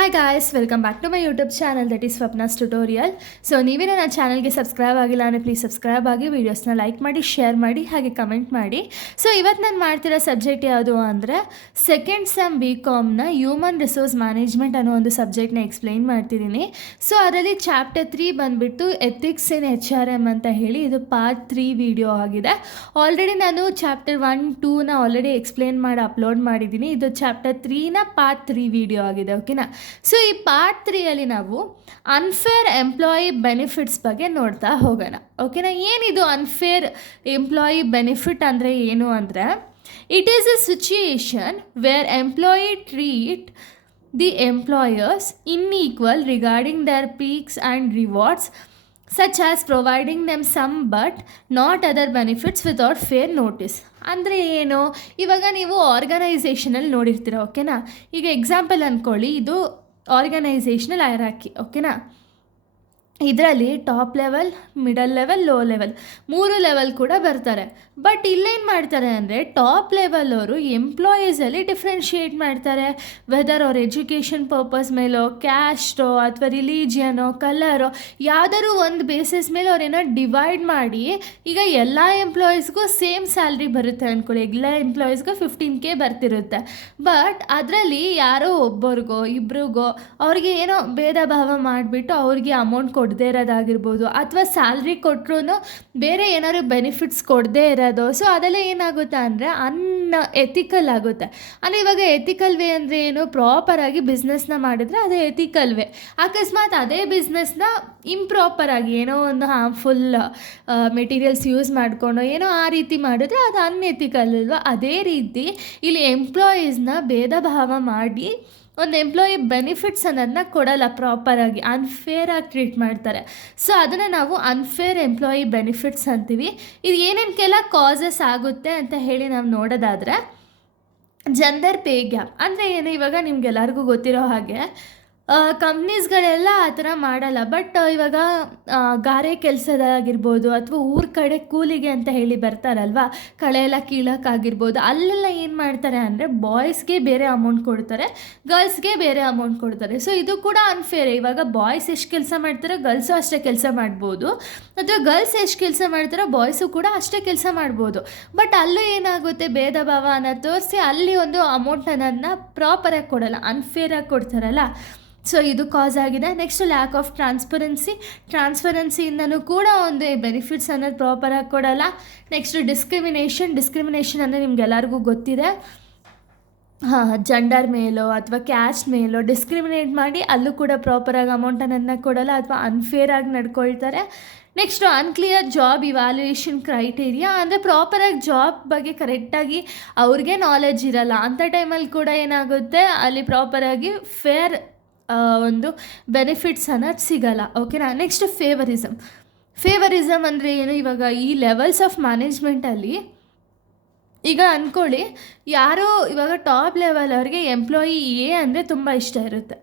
Hi guys, welcome back to my YouTube channel that is Swapna's tutorial. So ನೀವೇನೇ ನನ್ನ ಚಾನಲ್ಗೆ subscribe ಆಗಿಲ್ಲ ಅಂದರೆ ಪ್ಲೀಸ್ ಸಬ್ಸ್ಕ್ರೈಬ್ ಆಗಿ, ವೀಡಿಯೋಸ್ನ ಲೈಕ್ ಮಾಡಿ, ಶೇರ್ ಮಾಡಿ, ಹಾಗೆ ಕಮೆಂಟ್ ಮಾಡಿ. ಸೊ ಇವತ್ತು ನಾನು ಮಾಡ್ತಿರೋ ಸಬ್ಜೆಕ್ಟ್ ಯಾವುದು ಅಂದರೆ ಸೆಕೆಂಡ್ ಸೆಮ್ BComನ ಹ್ಯೂಮನ್ ರಿಸೋರ್ಸ್ ಮ್ಯಾನೇಜ್ಮೆಂಟ್ ಅನ್ನೋ ಒಂದು ಸಬ್ಜೆಕ್ಟ್ನ ಎಕ್ಸ್ಪ್ಲೈನ್ ಮಾಡ್ತಿದ್ದೀನಿ. ಸೊ ಅದರಲ್ಲಿ ಚಾಪ್ಟರ್ 3 ಬಂದುಬಿಟ್ಟು ಎಥಿಕ್ಸ್ ಇನ್ HRM ಅಂತ ಹೇಳಿ ಇದು ಪಾರ್ಟ್ 3 ವಿಡಿಯೋ ಆಗಿದೆ. ಆಲ್ರೆಡಿ ನಾನು ಚಾಪ್ಟರ್ 1, 2ನ ಆಲ್ರೆಡಿ ಎಕ್ಸ್ಪ್ಲೈನ್ ಮಾಡಿ ಅಪ್ಲೋಡ್ ಮಾಡಿದ್ದೀನಿ. ಇದು ಚಾಪ್ಟರ್ 3ನ ಪಾರ್ಟ್ 3 ವಿಡಿಯೋ ಆಗಿದೆ. ಓಕೆನಾ? ಸೊ ಈ ಪಾರ್ಟ್ 3ಯಲ್ಲಿ ನಾವು ಅನ್ಫೇರ್ ಎಂಪ್ಲಾಯಿ ಬೆನಿಫಿಟ್ಸ್ ಬಗ್ಗೆ ನೋಡ್ತಾ ಹೋಗೋಣ. ಓಕೆನಾ? ಏನಿದು ಅನ್ಫೇರ್ ಎಂಪ್ಲಾಯಿ ಬೆನಿಫಿಟ್ ಅಂದರೆ ಏನು ಅಂದರೆ, it is a situation where employee treat the employers inequal regarding their perks and rewards such as providing them some but not other benefits without fair notice. ಅಂದರೆ ಏನು, ಇವಾಗ ನೀವು ಆರ್ಗನೈಸೇಷನಲ್ಲಿ ನೋಡಿರ್ತೀರ. ಓಕೆನಾ? ಈಗ ಎಕ್ಸಾಂಪಲ್ ಅಂದ್ಕೊಳ್ಳಿ, ಇದು ಆರ್ಗನೈಸೇಷನಲ್ ಹೈರಾರ್ಕಿ. ಓಕೆನಾ? ಇದರಲ್ಲಿ top level, middle level, low level 3 level ಕೂಡ ಬರ್ತಾರೆ. ಬಟ್ ಇಲ್ಲೇನು ಮಾಡ್ತಾರೆ ಅಂದರೆ, ಟಾಪ್ ಲೆವೆಲ್ ಅವರು ಎಂಪ್ಲಾಯೀಸಲ್ಲಿ ಡಿಫ್ರೆನ್ಷಿಯೇಟ್ ಮಾಡ್ತಾರೆ. ವೆದರ್ ಅವ್ರ ಎಜುಕೇಷನ್ ಪರ್ಪಸ್ ಮೇಲೋ, ಕ್ಯಾಸ್ಟೋ ಅಥವಾ ರಿಲಿಜಿಯನೋ, ಕಲರೋ ಯಾವುದಾದ್ರು ಒಂದು ಬೇಸಿಸ್ ಮೇಲೆ ಅವ್ರೇನೋ ಡಿವೈಡ್ ಮಾಡಿ, ಈಗ ಎಲ್ಲ ಎಂಪ್ಲಾಯೀಸ್ಗೂ ಸೇಮ್ ಸ್ಯಾಲ್ರಿ ಬರುತ್ತೆ ಅಂದ್ಕೊಳ್ಳಿ. ಎಲ್ಲ ಎಂಪ್ಲಾಯೀಸ್ಗೂ 15K ಬರ್ತಿರುತ್ತೆ. ಬಟ್ ಅದರಲ್ಲಿ ಯಾರೋ ಒಬ್ಬರಿಗೋ ಇಬ್ರಿಗೋ ಅವ್ರಿಗೆ ಏನೋ ಭೇದ ಭಾವ ಮಾಡಿಬಿಟ್ಟು ಅವ್ರಿಗೆ ಅಮೌಂಟ್ ಕೊಡದೇ ಇರೋದಾಗಿರ್ಬೋದು, ಅಥವಾ ಸ್ಯಾಲ್ರಿ ಕೊಟ್ಟರು ಬೇರೆ ಏನಾದ್ರು ಬೆನಿಫಿಟ್ಸ್ ಕೊಡದೇ ಇರೋದು. ಸೊ ಅದೆಲ್ಲ ಏನಾಗುತ್ತೆ ಅಂದರೆ ಎಥಿಕಲ್ ಆಗುತ್ತೆ. ಅಂದರೆ ಇವಾಗ ಎಥಿಕಲ್ ವೇ ಅಂದರೆ ಏನು, ಪ್ರಾಪರಾಗಿ ಬಿಸ್ನೆಸ್ನ ಮಾಡಿದರೆ ಅದು ಎಥಿಕಲ್ ವೇ. ಅಕಸ್ಮಾತ್ ಅದೇ ಬಿಸ್ನೆಸ್ನ ಇಂಪ್ರಾಪರಾಗಿ ಏನೋ ಒಂದು ಹಾರ್ಮ್ಫುಲ್ ಮೆಟೀರಿಯಲ್ಸ್ ಯೂಸ್ ಮಾಡಿಕೊಂಡು ಏನೋ ಆ ರೀತಿ ಮಾಡಿದ್ರೆ ಅದು ಅನ್ಎಥಿಕಲ್ ಅಲ್ವಾ? ಅದೇ ರೀತಿ ಇಲ್ಲಿ ಎಂಪ್ಲಾಯೀಸ್ನ ಭೇದ ಭಾವ ಮಾಡಿ ಒಂದು ಎಂಪ್ಲಾಯಿ ಬೆನಿಫಿಟ್ಸ್ ಅನ್ನೋದನ್ನ ಕೊಡಲ್ಲ, ಪ್ರಾಪರಾಗಿ ಅನ್ಫೇರಾಗಿ ಟ್ರೀಟ್ ಮಾಡ್ತಾರೆ. ಸೊ ಅದನ್ನು ನಾವು ಅನ್ಫೇರ್ ಎಂಪ್ಲಾಯಿ ಬೆನಿಫಿಟ್ಸ್ ಅಂತೀವಿ. ಇದು ಏನೇನಕ್ಕೆಲ್ಲ ಕಾಸಸ್ ಆಗುತ್ತೆ ಅಂತ ಹೇಳಿ ನಾವು ನೋಡೋದಾದರೆ, ಜೆಂಡರ್ ಪೇ ಗ್ಯಾಪ್ ಅಂದರೆ ಏನು, ಇವಾಗ ನಿಮ್ಗೆಲ್ಲರಿಗೂ ಗೊತ್ತಿರೋ ಹಾಗೆ ಕಂಪ್ನೀಸ್ಗಳೆಲ್ಲ ಆ ಥರ ಮಾಡಲ್ಲ. ಬಟ್ ಇವಾಗ ಗಾರೆ ಕೆಲಸದಾಗಿರ್ಬೋದು ಅಥವಾ ಊರ ಕಡೆ ಕೂಲಿಗೆ ಅಂತ ಹೇಳಿ ಬರ್ತಾರಲ್ವ, ಕಳೆ ಎಲ್ಲ ಕೀಳೋಕ್ಕಾಗಿರ್ಬೋದು, ಅಲ್ಲೆಲ್ಲ ಏನು ಮಾಡ್ತಾರೆ ಅಂದರೆ ಬಾಯ್ಸ್ಗೆ ಬೇರೆ ಅಮೌಂಟ್ ಕೊಡ್ತಾರೆ, ಗರ್ಲ್ಸ್ಗೆ ಬೇರೆ ಅಮೌಂಟ್ ಕೊಡ್ತಾರೆ. ಸೊ ಇದು ಕೂಡ ಅನ್ಫೇರ್. ಇವಾಗ ಬಾಯ್ಸ್ ಎಷ್ಟು ಕೆಲಸ ಮಾಡ್ತಾರೋ ಗರ್ಲ್ಸು ಅಷ್ಟೇ ಕೆಲಸ ಮಾಡ್ಬೋದು, ಅಥವಾ ಗರ್ಲ್ಸ್ ಎಷ್ಟು ಕೆಲಸ ಮಾಡ್ತಾರೋ ಬಾಯ್ಸು ಕೂಡ ಅಷ್ಟೇ ಕೆಲಸ ಮಾಡ್ಬೋದು. ಬಟ್ ಅಲ್ಲೂ ಏನಾಗುತ್ತೆ, ಭೇದ ಭಾವ ಅನ್ನೋದು ತೋರಿಸಿ ಅಲ್ಲಿ ಒಂದು ಅಮೌಂಟ್ ಅನ್ನೋದನ್ನ ಪ್ರಾಪರಾಗಿ ಕೊಡಲ್ಲ, ಅನ್ಫೇರಾಗಿ ಕೊಡ್ತಾರಲ್ಲ. ಸೊ ಇದು ಕಾಸ್ ಆಗಿದೆ. ನೆಕ್ಸ್ಟ್ ಲ್ಯಾಕ್ ಆಫ್ ಟ್ರಾನ್ಸ್ಪರೆನ್ಸಿಯಿಂದನೂ ಕೂಡ ಒಂದು ಬೆನಿಫಿಟ್ಸ್ ಅನ್ನೋದು ಪ್ರಾಪರಾಗಿ ಕೊಡಲ್ಲ. ನೆಕ್ಸ್ಟ್ ಡಿಸ್ಕ್ರಿಮಿನೇಷನ್ ಅಂದರೆ ನಿಮ್ಗೆಲ್ಲರಿಗೂ ಗೊತ್ತಿದೆ. ಜೆಂಡರ್ ಮೇಲೋ ಅಥವಾ ಕ್ಯಾಸ್ಟ್ ಮೇಲೋ ಡಿಸ್ಕ್ರಿಮಿನೇಟ್ ಮಾಡಿ ಅಲ್ಲೂ ಕೂಡ ಪ್ರಾಪರಾಗಿ ಅಮೌಂಟ್ ಅನ್ನೋದನ್ನ ಕೊಡಲ್ಲ, ಅಥವಾ ಅನ್ಫೇರಾಗಿ ನಡ್ಕೊಳ್ತಾರೆ. Next unclear job evaluation criteria ಅಂದರೆ ಪ್ರಾಪರಾಗಿ ಜಾಬ್ ಬಗ್ಗೆ ಕರೆಕ್ಟಾಗಿ ಅವ್ರಿಗೆ ನಾಲೆಡ್ಜ್ ಇರಲ್ಲ. ಅಂಥ ಟೈಮಲ್ಲಿ ಕೂಡ ಏನಾಗುತ್ತೆ, ಅಲ್ಲಿ ಪ್ರಾಪರಾಗಿ ಫೇರ್ ಒಂದು ಬೆನಿಫಿಟ್ಸ್ ಅನ್ನೋದು ಸಿಗಲ್ಲ. ಓಕೆನಾ? ನೆಕ್ಸ್ಟ್ ಫೇವರಿಸಮ್ ಅಂದರೆ ಏನು, ಇವಾಗ ಈ ಲೆವೆಲ್ಸ್ ಆಫ್ ಮ್ಯಾನೇಜ್ಮೆಂಟಲ್ಲಿ ಈಗ ಅಂದ್ಕೊಳ್ಳಿ, ಯಾರೋ ಇವಾಗ ಟಾಪ್ ಲೆವೆಲ್ ಅವ್ರಿಗೆ ಎಂಪ್ಲಾಯಿ ಎ ಅಂದರೆ ತುಂಬ ಇಷ್ಟ ಇರುತ್ತೆ.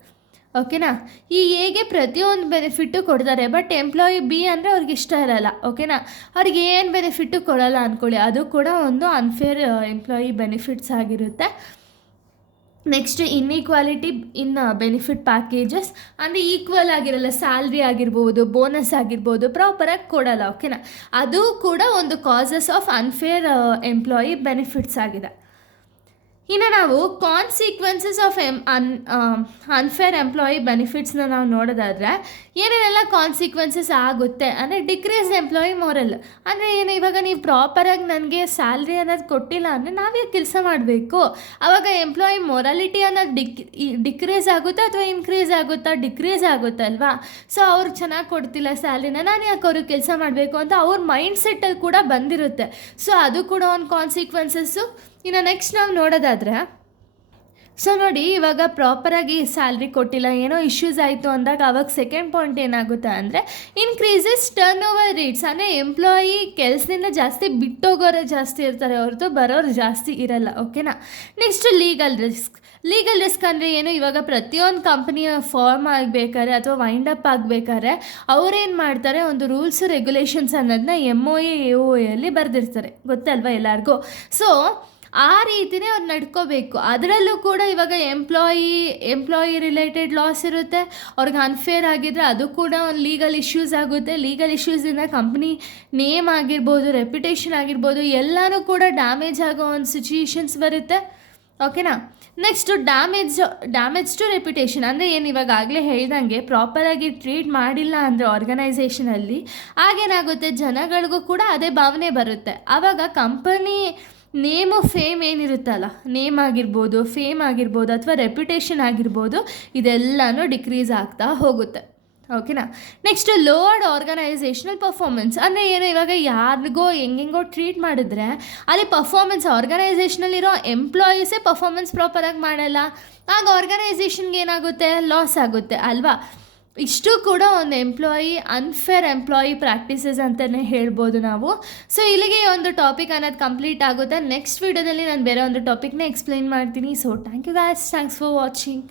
ಓಕೆನಾ? ಈ ಎಗೆ ಪ್ರತಿಯೊಂದು ಬೆನಿಫಿಟ್ಟು ಕೊಡ್ತಾರೆ, ಬಟ್ ಎಂಪ್ಲಾಯಿ ಬಿ ಅಂದರೆ ಅವ್ರಿಗೆ ಇಷ್ಟ ಇರಲ್ಲ. ಓಕೆನಾ? ಅವ್ರಿಗೆ ಏನು ಬೆನಿಫಿಟ್ಟು ಕೊಡಲ್ಲ ಅಂದ್ಕೊಳ್ಳಿ, ಅದು ಕೂಡ ಒಂದು ಅನ್ಫೇರ್ ಎಂಪ್ಲಾಯಿ ಬೆನಿಫಿಟ್ಸ್ ಆಗಿರುತ್ತೆ. ನೆಕ್ಸ್ಟ್ ಇನ್ಈಕ್ವಾಲಿಟಿ ಇನ್ ಬೆನಿಫಿಟ್ ಪ್ಯಾಕೇಜಸ್ ಅಂದರೆ ಈಕ್ವಲ್ ಆಗಿರಲ್ಲ, ಸ್ಯಾಲ್ರಿ ಆಗಿರ್ಬೋದು, ಬೋನಸ್ ಆಗಿರ್ಬೋದು ಪ್ರಾಪರಾಗಿ ಕೊಡಲ್ಲ. ಓಕೆನಾ? ಅದು ಕೂಡ ಒಂದು causes of unfair employee benefits ಆಗಿದೆ. ಇನ್ನು ನಾವು ಕಾನ್ಸಿಕ್ವೆನ್ಸಸ್ ಆಫ್ ಅನ್ಫೇರ್ ಎಂಪ್ಲಾಯಿ ಬೆನಿಫಿಟ್ಸ್ನ ನಾವು ನೋಡೋದಾದರೆ, ಏನೇನೆಲ್ಲ ಕಾನ್ಸಿಕ್ವೆನ್ಸಸ್ ಆಗುತ್ತೆ ಅಂದರೆ, ಡಿಕ್ರೀಸ್ ಎಂಪ್ಲಾಯಿ ಮೊರಲ್ ಅಂದರೆ ಏನು, ಇವಾಗ ನೀವು ಪ್ರಾಪರಾಗಿ ನನಗೆ ಸ್ಯಾಲ್ರಿ ಅನ್ನೋದು ಕೊಟ್ಟಿಲ್ಲ ಅಂದರೆ ನಾವೇ ಕೆಲಸ ಮಾಡಬೇಕು. ಆವಾಗ ಎಂಪ್ಲಾಯಿ ಮೊರಾಲಿಟಿ ಅನ್ನೋದು ಡಿಕ್ರೀಸ್ ಆಗುತ್ತಾ ಅಥವಾ ಇನ್ಕ್ರೀಸ್ ಆಗುತ್ತಾ? ಡಿಕ್ರೀಸ್ ಆಗುತ್ತಲ್ವಾ? ಸೊ ಅವ್ರು ಚೆನ್ನಾಗಿ ಕೊಡ್ತಿಲ್ಲ ಸ್ಯಾಲ್ರಿನ, ನಾನು ಯಾಕೆ ಅವ್ರಿಗೆ ಕೆಲಸ ಮಾಡಬೇಕು ಅಂತ ಅವ್ರ ಮೈಂಡ್ ಸೆಟ್ಟಲ್ಲಿ ಕೂಡ ಬಂದಿರುತ್ತೆ. ಸೊ ಅದು ಕೂಡ ಒಂದು ಕಾನ್ಸಿಕ್ವೆನ್ಸಸ್ಸು. ಇನ್ನು ನೆಕ್ಸ್ಟ್ ನಾವು ನೋಡೋದಾದರೆ, ಸೊ ನೋಡಿ, ಇವಾಗ ಪ್ರಾಪರಾಗಿ ಸ್ಯಾಲ್ರಿ ಕೊಟ್ಟಿಲ್ಲ, ಏನೋ ಇಶ್ಯೂಸ್ ಆಯಿತು ಅಂದಾಗ ಅವಾಗ ಸೆಕೆಂಡ್ ಪಾಯಿಂಟ್ ಏನಾಗುತ್ತೆ ಅಂದರೆ, ಇನ್ಕ್ರೀಸಸ್ ಟರ್ನ್ ಓವರ್ ರೇಟ್ಸ್ ಅಂದರೆ ಎಂಪ್ಲಾಯಿ ಕೆಲಸದಿಂದ ಜಾಸ್ತಿ ಬಿಟ್ಟೋಗೋರೇ ಜಾಸ್ತಿ ಇರ್ತಾರೆ ಹೊರತು ಬರೋರು ಜಾಸ್ತಿ ಇರಲ್ಲ. ಓಕೆನಾ? ನೆಕ್ಸ್ಟ್ ಲೀಗಲ್ ರಿಸ್ಕ್ ಅಂದರೆ ಏನು, ಇವಾಗ ಪ್ರತಿಯೊಂದು ಕಂಪ್ನಿಯ ಫಾರ್ಮ್ ಆಗಬೇಕಾದ್ರೆ ಅಥವಾ ವೈಂಡ್ ಅಪ್ ಆಗಬೇಕಾದ್ರೆ ಅವ್ರೇನು ಮಾಡ್ತಾರೆ, ಒಂದು ರೂಲ್ಸ್ ರೆಗ್ಯುಲೇಷನ್ಸ್ ಅನ್ನೋದನ್ನ MOA AOA ಅಲ್ಲಿ ಬರೆದಿರ್ತಾರೆ, ಗೊತ್ತಲ್ವ ಎಲ್ಲರಿಗೂ. ಸೊ ಆ ರೀತಿಯೇ ಅವ್ರು ನಡ್ಕೋಬೇಕು. ಅದರಲ್ಲೂ ಕೂಡ ಇವಾಗ ಎಂಪ್ಲಾಯಿ ರಿಲೇಟೆಡ್ ಲಾಸ್ ಇರುತ್ತೆ. ಅವ್ರಿಗೆ ಅನ್ಫೇರ್ ಆಗಿದ್ದರೆ ಅದು ಕೂಡ ಒಂದು ಲೀಗಲ್ ಇಶ್ಯೂಸ್ ಆಗುತ್ತೆ. ಲೀಗಲ್ ಇಶ್ಯೂಸಿಂದ ಕಂಪ್ನಿ ನೇಮ್ ಆಗಿರ್ಬೋದು, ರೆಪ್ಯುಟೇಷನ್ ಆಗಿರ್ಬೋದು, ಎಲ್ಲನೂ ಕೂಡ ಡ್ಯಾಮೇಜ್ ಆಗೋ ಒಂದು ಸಿಚುಯೇಷನ್ಸ್ ಬರುತ್ತೆ. ಓಕೆನಾ. ನೆಕ್ಸ್ಟು ಡ್ಯಾಮೇಜ್ ಟು ರೆಪ್ಯುಟೇಷನ್ ಅಂದರೆ ಏನು, ಇವಾಗಲೇ ಹೇಳ್ದಂಗೆ ಪ್ರಾಪರಾಗಿ ಟ್ರೀಟ್ ಮಾಡಿಲ್ಲ ಅಂದರೆ ಆರ್ಗನೈಸೇಷನಲ್ಲಿ ಆಗೇನಾಗುತ್ತೆ, ಜನಗಳಿಗೂ ಕೂಡ ಅದೇ ಭಾವನೆ ಬರುತ್ತೆ. ಆವಾಗ ಕಂಪನಿ ಫೇಮ್ ಏನಿರುತ್ತಲ್ಲ, ನೇಮ್ ಆಗಿರ್ಬೋದು, ಫೇಮ್ ಆಗಿರ್ಬೋದು, ಅಥವಾ ರೆಪ್ಯುಟೇಷನ್ ಆಗಿರ್ಬೋದು, ಇದೆಲ್ಲನೂ ಡಿಕ್ರೀಸ್ ಆಗ್ತಾ ಹೋಗುತ್ತೆ. ಓಕೆನಾ. ನೆಕ್ಸ್ಟ್ ಲೋವರ್ಡ್ ಆರ್ಗನೈಸೇಷನಲ್ ಪರ್ಫಾರ್ಮೆನ್ಸ್ ಅಂದರೆ ಏನು, ಇವಾಗ ಯಾರಿಗೋ ಹೆಂಗೆಂಗೋ ಟ್ರೀಟ್ ಮಾಡಿದ್ರೆ ಅಲ್ಲಿ ಪರ್ಫಾರ್ಮೆನ್ಸ್ ಆರ್ಗನೈಸೇಷನಲ್ಲಿರೋ ಎಂಪ್ಲಾಯೀಸೇ ಪರ್ಫಾರ್ಮೆನ್ಸ್ ಪ್ರಾಪರಾಗಿ ಮಾಡಲ್ಲ, ಆಗ ಆರ್ಗನೈಸೇಷನ್ಗೆ ಏನಾಗುತ್ತೆ, ಲಾಸ್ ಆಗುತ್ತೆ ಅಲ್ವಾ. ಇಷ್ಟು ಕೂಡ ಒಂದು ಅನ್ಫೇರ್ ಎಂಪ್ಲಾಯಿ ಪ್ರಾಕ್ಟೀಸಸ್ ಅಂತಲೇ ಹೇಳ್ಬೋದು ನಾವು. ಸೊ ಇಲ್ಲಿಗೆ ಒಂದು ಟಾಪಿಕ್ ಅನ್ನೋದು ಕಂಪ್ಲೀಟ್ ಆಗುತ್ತೆ. ನೆಕ್ಸ್ಟ್ ವೀಡಿಯೋದಲ್ಲಿ ನಾನು ಬೇರೆ ಒಂದು ಟಾಪಿಕ್ನ ಎಕ್ಸ್ಪ್ಲೈನ್ ಮಾಡ್ತೀನಿ. So thank you guys, thanks for watching.